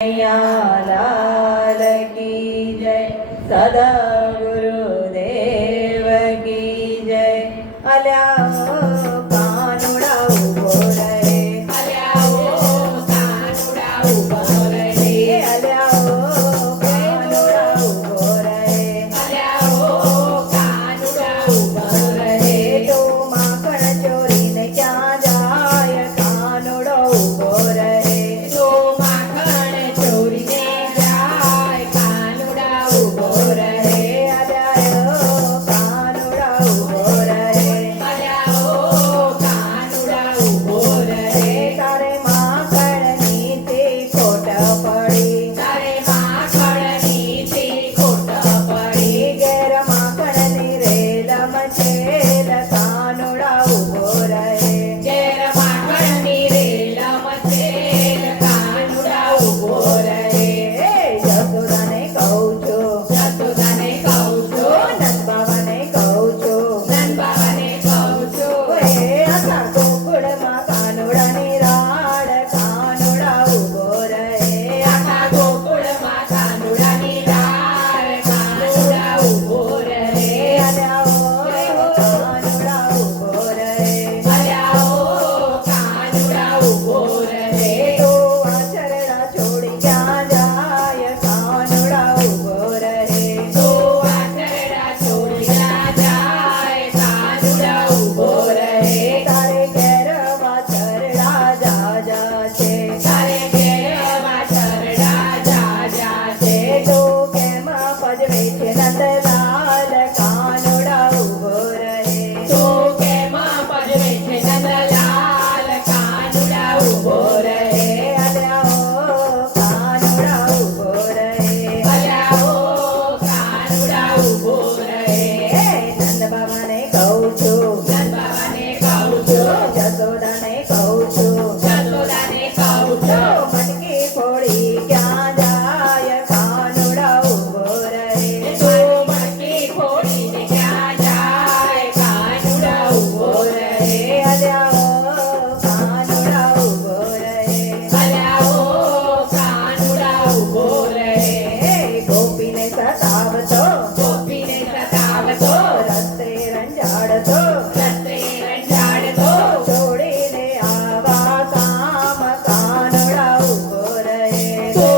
लाल की जय, सद्गुरुदेव की जय। अल्याओ कानुड़ा उभो रहे, अल्याओ कानुड़ा उभो रहे, अल्याओ कानुड़ा उभो रहे, अल्याओ कानुड़ा उभो रहे। तो माखण चोरीने क्या जाय, कानुड़ो उभो रहे, तो माखण चोरीने जाय, कानुड़ा उभो रहे। अल्याओ कानुड़ा उभो रहे, अल्याओ कानुड़ा उभो रहे। तारे माखण नीचे खोट पड़ी, तारे माखण नीचे खोट पड़ी, घेर माखण ની રેલ મચેલ કાનુડા ઉભો રહે, ઘેર માખણની રેલ મચેલ, કાનુડા ઉભો રહે। જસોદાને કહું છું, જસોદાને કહું છું, નંદબાવાને કહું છું, નંદબાવાને કહું છું, એ આખા ગોકુળમાં કાનુડાની રાડ, કાનુડા ઉભો રહે, આખા ગોકુળમાં કાનુડાની રાડ, કાનુડા ઉભો રહે। અલ્યાઓ કાનુડા ઉભો રહે, અલ્યાઓ કાનુડા ઉભો રહે। તો આચરડા છોડી ક્યાં જાય, કાનુડા ઉભો રહે, તો આચરડા છોડી ક્યાં જાય, કાનુડા ઉભો રહે। તારે ઘેર વાછરડા જાજા છે, તારે ઘેર વાછરડા જાજા છે, તો કેમાં પજવે છે નંદલાલ, કાનુડા ઉભો રહે, તો કેમાં પજવે છે નંદલાલ, કાનુડા ઉભો રહે। અલ્યાઓ કાનુડા ઉભો રહે, અલ્યાઓ કાનુડા ઉભો રહે। નંદબાવાને કહું છું, નંદબાવાને કહું છું, જસોદાને કહું છું, જસોદાને કહું છું, મટકી ફોડી ક્યાં જાય, કાનુડા ઉભો રહે, તો મટકી ફોડીને ક્યાં જાય, કાનુડા ઉભો રહે। અલ્યાઓ કાનુડા ઉભો રહે, અલ્યાઓ કાનુડા ઉભો રહે। ગોપીને સતાવતો, ગોપીને સતાવતો, રસ્તે રંજાડતો, રસ્તે રંજાડતો, છોડીને આવા કામ, કાનુડા ઉભો રહે, તો